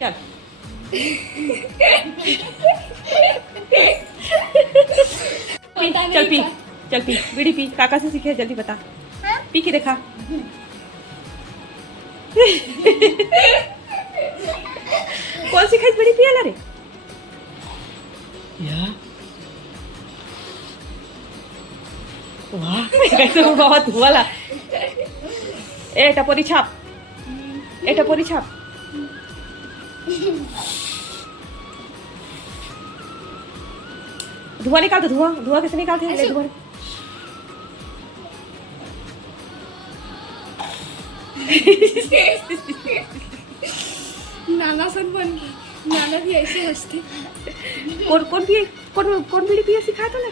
चल चल पी, चल पी बीड़ी पी, काका से सीखे, जल्दी बता। पी के देखा। कौन सी खाई बीड़ी पिया रे या वाह कैसे बहुत वाला ए टपोरी छाप, ए टपोरी छाप। धुआं निकाल दो, धुआं धुआं कैसे निकालते हैं? धुआं नाना सन बन गई, नाना भी ऐसे हंसते। कौन बीड़ी पिए सिखाया था ना?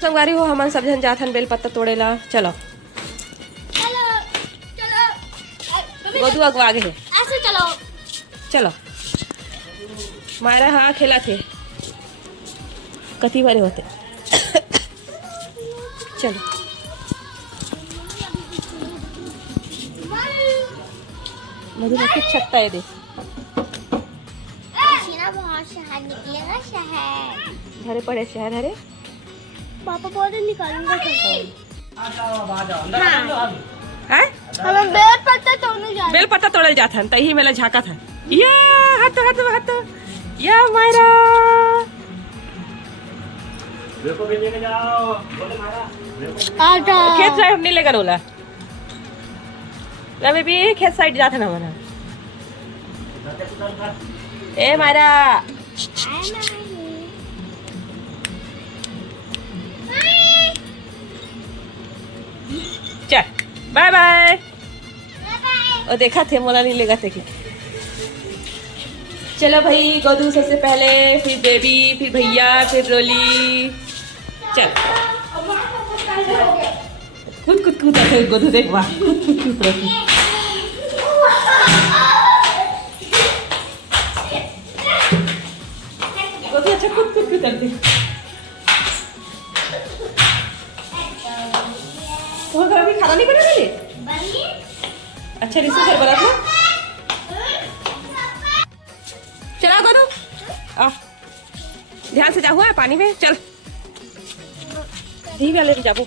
संगवारी हो हमन सब जन जाथन बेल पत्ता तोड़ेला। चलो चलो चलो गोदू अगवा आगे है, ऐसे चलो चलो मारा हाँ खेला थे कति बारे होते। चलो मधु में कुछ छत्ता है, देख सीना बहुत शहर निकलेगा, शहर धरे पड़े शहर हरे पापा बोल रहे निकालूंगा। हैं हमें बेल पत्ता तोड़ने जा बेल पत्ता तोड़ल जात हन, तही मेला झाका था। या हट हट हट या मायरा देखो भी लेके जाओ, बोले मारा आटा खेत साइड नहीं लेकर ओला रवि भी खेत साइड जाता ना मना। ए मायरा चल बाय बाय। और देखा थे मोला नहीं लेगा थे कि चलो भाई गोदू सबसे पहले, फिर बेबी, फिर भैया, फिर रोली। चल कूद कूद कूद ऐसे गोदू देख वाह कूद कूद कूद रही। गोदू अच्छा कूद कूद कूद करती। तो घर अभी खाना नहीं बना रही? अच्छा रिश्ते घर बना था। चला गोदू आ ध्यान से जा हुआ है पानी में। चल धी वाले में जाबो,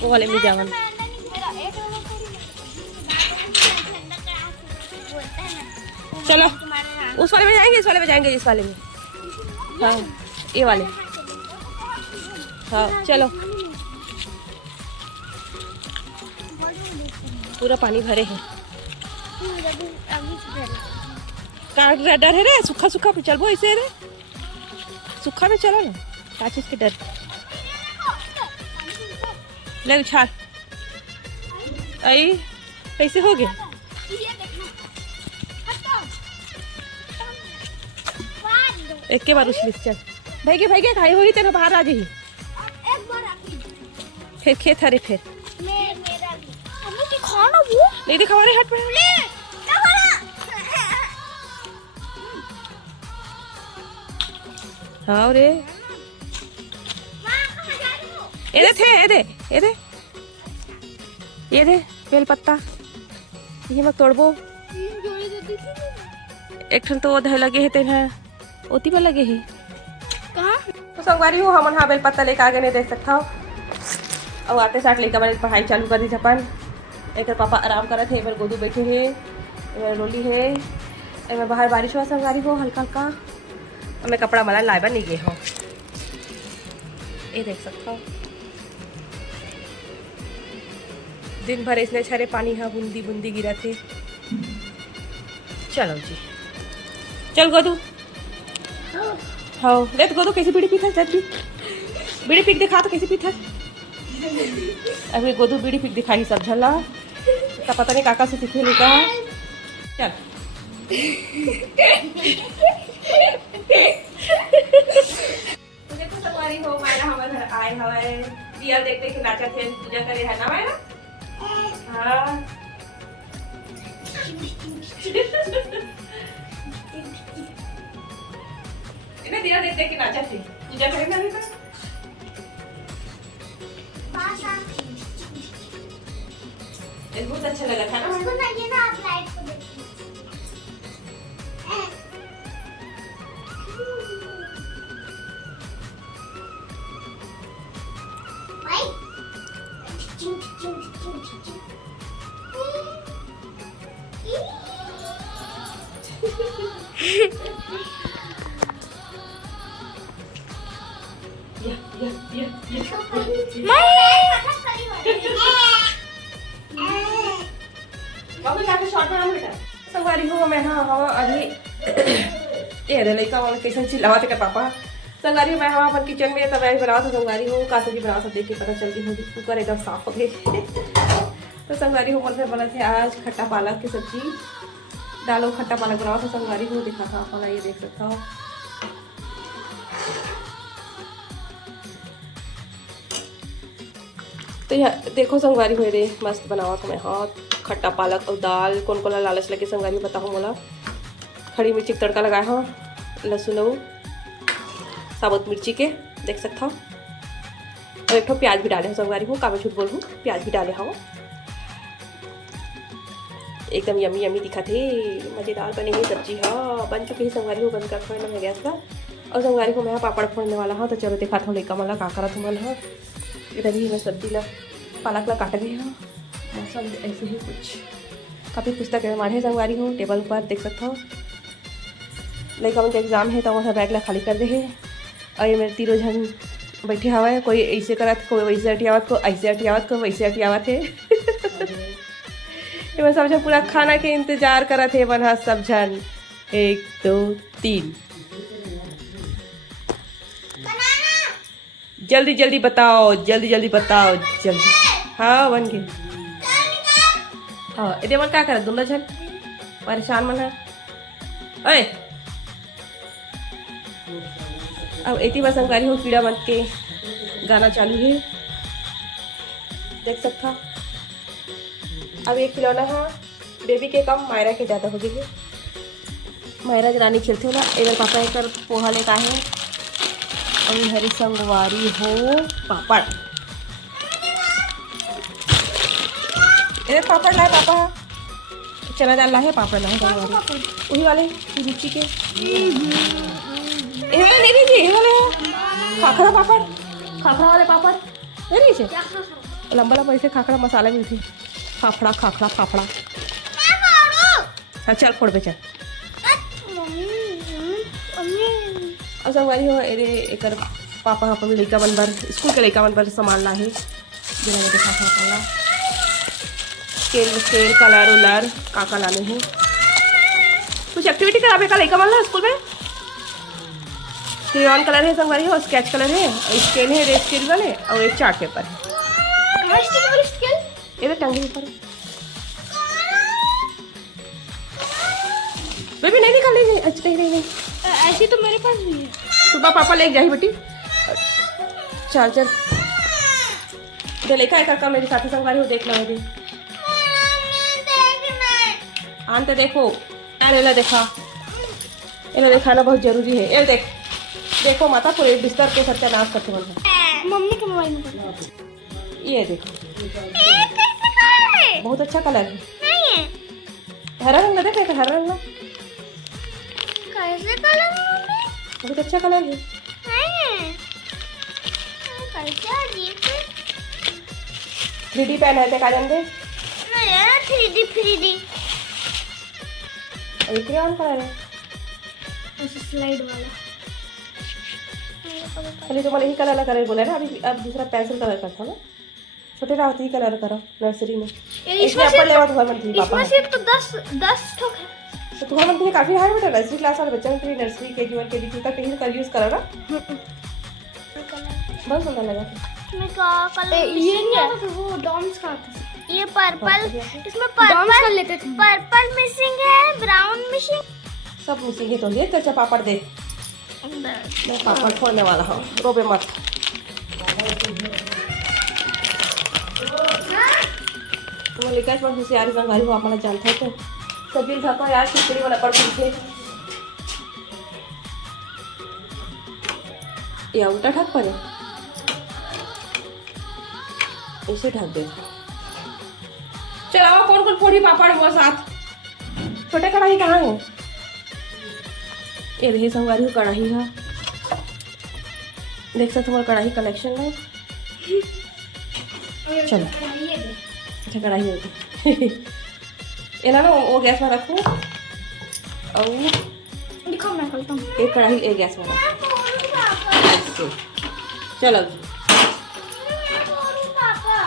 वो वाले में जावन। चलो उस वाले में जाएंगे, इस वाले में जाएंगे, इस वाले में। हाँ ये वाले। हाँ चलो पूरा पानी भरे है। का डर है रे? सूखा सूखा पे चलबो ऐसे रे, सूखा में चलो ना, क्या चीज के डर। ले उछाल आई कैसे हो गए? एक के बार उछलिस। चल भाई खाई हुई तेरे बाहर आ जाही। फिर खेत हरे फिर खाना वो नहीं दिखा रहे, हट पड़े। हाँ रे ये थे ये दे बेल पत्ता, ये मत तोड़बो। एक ठन तो उधर लगे है तेना ओती पर लगे है। कहाँ तो संगवारी हो हमन हाँ बेल पत्ता लेके आगे नहीं देख सकता हो। और आते साथ लेकर मैंने पढ़ाई चालू कर दी अपन। एक पापा आराम करत है, एक गोदू बैठे है, एक रोली है, एक बाहर बारिश हुआ संगवारी हो हल्का हल्का। और मैं कपड़ा मला लाइबा नहीं गए हो, ये देख सकता हो। दिन भर इसने छरे पानी हाँ बूंदी बूंदी गिरा थे। चलो जी चल गोदू। हाँ देख गोदू कैसे बीड़ी पीता है, बीड़ी पीक दिखा तो कैसे पीता है। अभी गोदू बीड़ी पीक दिखाई सब झला तो पता नहीं काका से सीखे लेका। चल देखो सवारी हो मायरा हमारे घर आए हवाए दिया देखते कि नाचा थे पूजा करे है ना मायरा। हाँ इन्हें दिया देखते कि नाचा थे पूजा करे ना। अभी तक बहुत अच्छा लगा था ना। उसको चाहिए ना, आप लाइट को देखिए। संगवारी हो मैं हाँ अभी ये लड़का वाला कैसे चिल्लाते कर पापा संगवारी मैं हाँ अपन किचन में तब बना था संगवारी हो का सब्जी बना देख के पता चलती होगी कुकर एकदम साफ हो गई तो संगवारी हो मन से बना थे आज खट्टा पालक की सब्जी दालो खट्टा पालक बनाओ तो संगवारी हो दिखा था अपन ये देख सकता हो। तो यह देखो संगवारी हो रे मस्त बनावा तो मैं हाँ खट्टा पालक और दाल कौन कौन लालच लगे संगवारी बताओ मोला खड़ी मिर्ची का तड़का लगाया हो लहसुन और साबुत मिर्ची के देख सकता हो और एक प्याज भी डाले हो संगवारी हो काबे झूठ बोलूँ प्याज भी डाले हो एकदम यमी यमी दिखा थे मज़ेदार बनी हुई सब्जी हाँ बन चुकी है संगवारी हो बंद कर खोलना मैं गैस का और संगवारी को मैं पापड़ फोड़ने वाला हाँ तो चलो देखा था लेका मला का करा तुम हाँ इधर ही मैं सब्जी ला पालक ला काट गई हाँ मौसम ऐसे ही कुछ काफ़ी पुस्तक है मारे संगवारी हो टेबल पर देख सकता हो लड़का उनका एग्जाम है तो वहाँ बैग ला खाली कर दे है और ये मेरे तीनों जन बैठे हवा है कोई ऐसे करत कोई वैसे हटियावत को ऐसे हटियावत को वैसे हटियावत है ये मैं सब जन पूरा खाना के इंतजार करा थे बना सब जन 1 2 3 जल्दी जल्दी बताओ जल्दी बताओ जल्दी हाँ बन गए हाँ इधर मन क्या करे दोनों जन परेशान मन है अरे अब इतनी बार संगवारी हो कीड़ा बन के गाना चालू है देख सकता अब एक खिलौना हाँ बेबी के कम मायरा के ज़्यादा हो गई है मायरा रानी खेलते हो ना इधर पापा एक पोहा लेता है और हरी संगवारी हो पापड़ इधर पापड़ लाए पापा चना दाल लाए पापड़ लाए संगवारी वही वाले रुचि के ये वाले नहीं दीजिए ये वाले खाखरा पापड़ खाखरा वाले पापड़ नहीं दीजिए लंबा लंबा ऐसे खाखरा मसाला भी थी फाफड़ा खाखरा फाफड़ा हाँ चल फोड़ पे चल अब संगवारी हो अरे एक पापा अपन लड़का बन बार स्कूल के लड़का बन बार संभालना है जिन्होंने देखा था अपना स्केल कलर उलर काका लाने हैं कुछ एक्टिविटी करावे का लड़का बन स्कूल में क्रेयॉन कलर है संगवारी हो स्केच कलर है स्केल है रेड स्केल वाले और एक चार्ट पेपर है इधर टंगे ऊपर बेबी नहीं निकाल लेंगे अच्छा नहीं ऐसी तो मेरे पास भी है सुबह पापा ले जाए बेटी चार्जर जो लेखा है काका मेरे साथ संगवारी हो देख लो मेरी आन तो देखो अरे देखा इन्हें दिखाना बहुत जरूरी है ये देखो माता पूरे बिस्तर के सत्यानाश करते मन मम्मी के मोबाइल में ये देखो बहुत अच्छा कलर है नहीं है हरा रंग देख हरा रंग कैसे कलर बहुत अच्छा कलर है नहीं है कैसे अजीब है 3D पेन है देखा जान दे नहीं यार 3D ये क्रेयॉन कलर है ऐसे स्लाइड वाला पहले तो मैंने ही कलर कलर बोला ना अभी अब दूसरा पेंसिल कलर करता ना छोटे रात ही कलर करो नर्सरी में इसमें अपन लेवा तो घर बनती पापा इसमें सिर्फ तो 10 ठोक है तो घर बनती काफी हाई बेटा नर्सरी क्लास वाले बच्चों के लिए नर्सरी के जीवन के बीच का कहीं कर यूज करो ना बहुत सुंदर लगा इसमें का कलर ये नहीं आता था वो डॉम्स का था ये पर्पल इसमें पर्पल कर लेते थे पर्पल मिसिंग है ब्राउन मिसिंग सब मिसिंग है तो ये अच्छा पापड़ दे मैं पापड़ फोड़ने वाला हूँ रोबे मत तो लेकर इस बार होशियारी संगवारी हो अपना जानता है तो सभी ढका यार खिचड़ी वाला पड़ पीछे या उल्टा ढक पड़े ऐसे ढक दे चलाओ कौन कौन फोड़ी पापड़ वो साथ छोटे कढ़ाई कहाँ है ये रही संगवारी कढ़ाई है देख सकते तुम्हारा कढ़ाई कलेक्शन है चलो अच्छा कढ़ाई होगी ये ना वो गैस में रखूँ और दिखाओ मैं खोलता हूँ। एक कढ़ाई एक गैस में रखूँ। चलो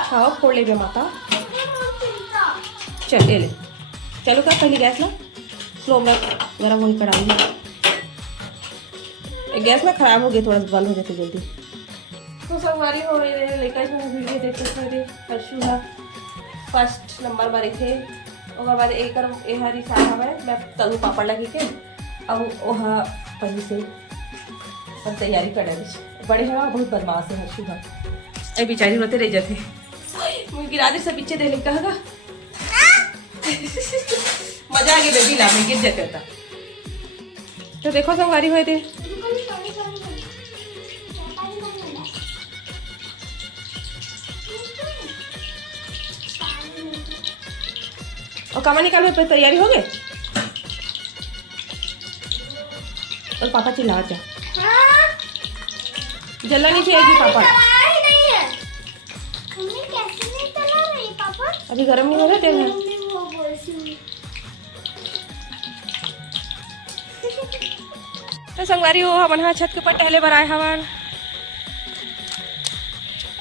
खाओ फोड़ ले माता। चल ले चलो का पहले गैस ना स्लो में गरम होगी कढ़ाई में। गैस ना खराब हो गई, थोड़ा सा बंद हो जाते जल्दी। तो संगवारी हो गई लेकर वीडियो देखते थे हर्षू है फर्स्ट नंबर पर थे। और बाद एक हरी साहब है मैं तलू पापड़ लगी के अब वह पहले से और तैयारी कर रहे बड़े हैं बहुत बदमाश है हर्षू है। अरे बेचारी रोते रह जाते मुझे गिरा दे सब पीछे दे लिखा होगा। मजा आ गया बेबी ला में गिर जाते होता। तो देखो संगवारी हुए थे और कामा निकालो पे तैयारी हो गई। और पापा चिल्ला जा जला नहीं चाहिए पापा। अभी गर्म नहीं हो रहा तेल है। तो संगवारी हो हम यहाँ छत के ऊपर टहले बनाए हवन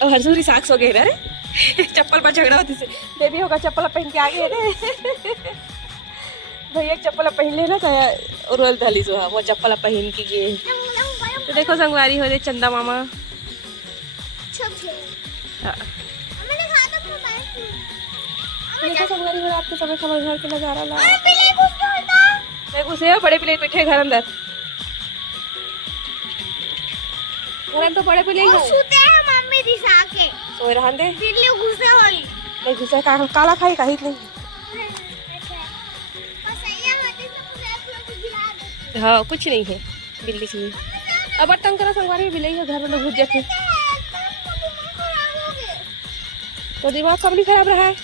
और हजूरी साग सो गए रे चप्पल पर झगड़ा होती से बेबी होगा चप्पल पहन के आ गए रे भैया एक चप्पल पहन ले ना तो रोल धली जो है वो चप्पल पहन के गए। तो देखो संगवारी हो रहे चंदा मामा। हाँ। देखो संगवारी हो आपके समय समझ घर के नजारा ला घुसे बड़े प्लेट बैठे घर अंदर तो बड़े प्लेट मम्मी दिशा के सोए रहन दे बिल्ली घुसे होई नहीं घुसे काला खाई काहित नहीं। हाँ कुछ नहीं है बिल्ली से अब बर्तन करो संगवारी बिल्ली है घर में घुस जाते तो दिमाग कब नहीं खराब रहा है।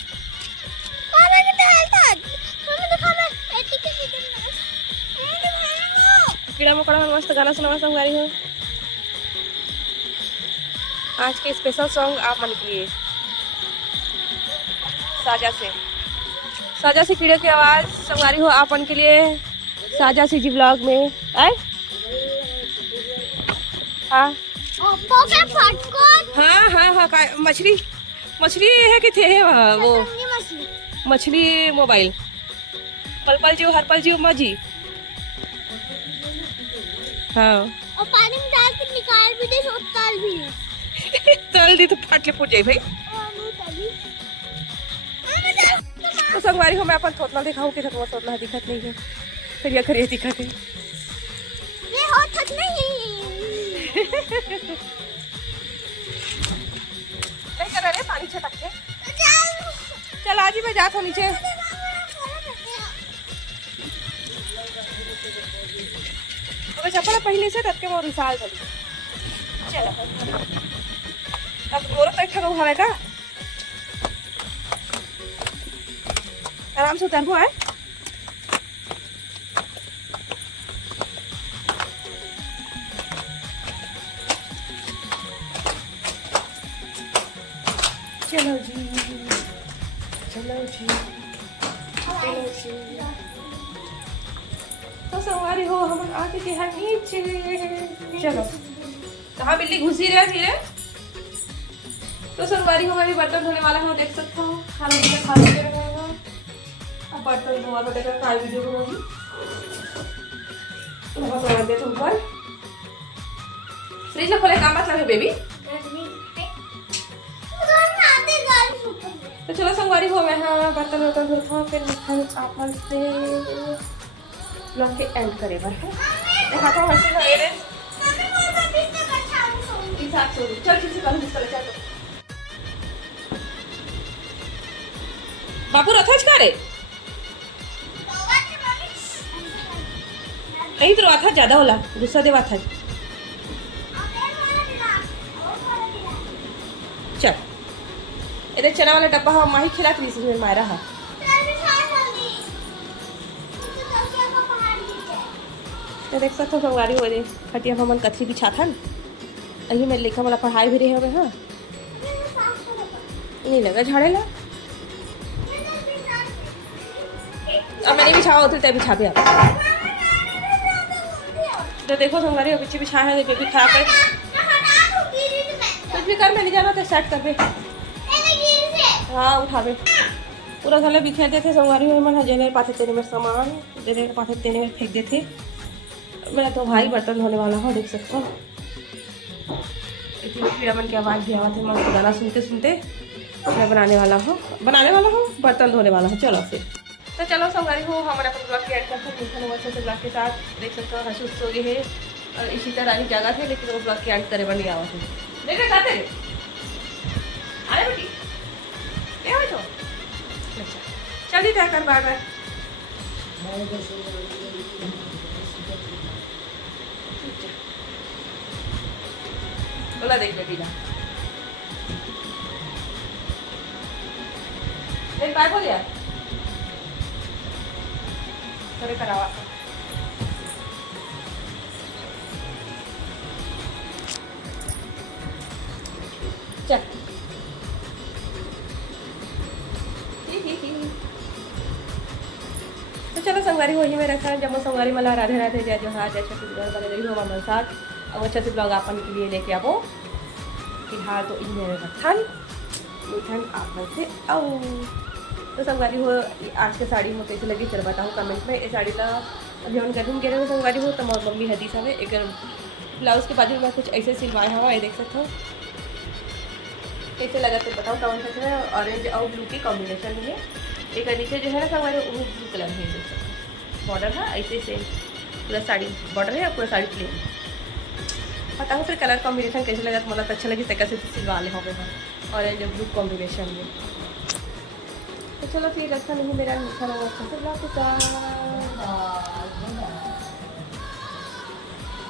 कीड़ा मकोड़ा मस्त गाना सुना संगवारी हो। आज के स्पेशल सॉन्ग आप मन के लिए साजा से कीड़े की आवाज़ संगवारी हो आपन के लिए साजा सी जी ब्लॉग में आए। हाँ हाँ हाँ हाँ मछली मछली है कि थे वो मछली मोबाइल पल पल जीव हर पल जीव मजी। हाँ और पानी में डाल के निकाल भी दे और तल भी तल दी तो फाट ले फूट जाए भाई। तो संगवारी हो मैं अपन थोतना दिखाऊं कि थोतना दिखत नहीं है फिर या करिए दिखत है ये हो थक नहीं नहीं कर रहे पानी छटक के चल आज ही मैं जाता हूँ नीचे। अबे चप्पल पहले से तक के वो रिसाल चली चलो अब गोरो तक ठगा उठावे का आराम से उतर है। चलो जी चलो जी चलो जी। तो सवारी हो हम आगे के हैं नीचे। चलो कहाँ बिल्ली घुसी रहा धीरे। तो सवारी हो अभी बर्तन धोने वाला है देख सकता हूँ खाना पीना खा लेते रहेगा। अब बर्तन धोआ तो देखा काय वीडियो बनाऊंगी तो देते ऊपर फ्रिज में खोले काम मत लगे बेबी। तो चलो संगवारी हो मैं हाँ बर्तन वर्तन धोता फिर हम आपन से ब्लॉग के एंड करे बर है दिखाता हूँ हंसी लगे रे चल किसी का चल चल बाबू रथज का रे नहीं तो था ज्यादा होला गुस्सा देवा था। चल इधर चना वाला डब्बा हम माही खिला थी इसमें मारा है। तो देख सकते हो संगवारी हो रही खटिया हमन कथी बिछा था अही में लिखा वाला पढ़ाई भी रहे हमें। हाँ नहीं लगा झाड़े ला अब मैंने बिछाओ होते तब बिछा दिया। तो देखो संगवारी पीछे बिछा है, बेबी खा कर कुछ भी कर, मैं ले जाना तो स्टार्ट कर दे। हाँ उठावे पूरा साले बिखेर देते संगवारी में, मन जेने पाते तेने में सामान, जेने पाते तेने में फेंक देते। मैं तो भाई बर्तन धोने वाला हूँ, देख सकते हो। इतनी फिरामन की आवाज़ भी आती है, मस्त गाना सुनते सुनते मैं बनाने वाला हूँ बर्तन धोने वाला हूँ। चलो फिर तो चलो संगवारी हो, हमारे अपन ब्लॉग के ऐड करते हैं अच्छे से ब्लॉग के साथ। देख सकते हो हंस सो गए है और इसी तरह की जगह थे, लेकिन वो ब्लॉग के ऐड करे बन आवा थे। देखे जाते अरे बेटी क्या हो तो अच्छा चलिए तय कर बार बार। बोला देख बेटी ना देख काय बोल यार करे करावा चल तो चलो संगवारी हो ही में रखा जब संगवारी मला राधे राधे जय जोहार जय छत्तीसगढ़ बने रही हो हमारे साथ। अब अच्छे से ब्लॉग अपन के लिए लेके आवो। फिलहाल तो इन मेरे रखन मिठन आप से आओ। तो संगवारी हो आज के साड़ी में कैसे लगी चल बताओ कमेंट में। ये साड़ी ला अभी हम गर्मी कह रहे हो संगवारी हो तो मोर मम्मी हदी सब एक ब्लाउज के बाजू में कुछ ऐसे सिलवाया हुआ है, देख सकते हो कैसे लगा तो बताओ कमेंट सेक्शन में। ऑरेंज और ब्लू की कॉम्बिनेशन में एक नीचे जो है ना संगवारी वो ब्लू कलर है, देख सकते हो बॉर्डर है ऐसे सेम पूरा साड़ी बॉर्डर है और पूरा साड़ी प्लेन। बताओ फिर कलर कॉम्बिनेशन कैसे लगा तो मतलब अच्छा लगी तो कैसे सिलवा ले हो गए ऑरेंज ब्लू कॉम्बिनेशन में। तो चलो फिर अच्छा नहीं मेरा मीठा लगा।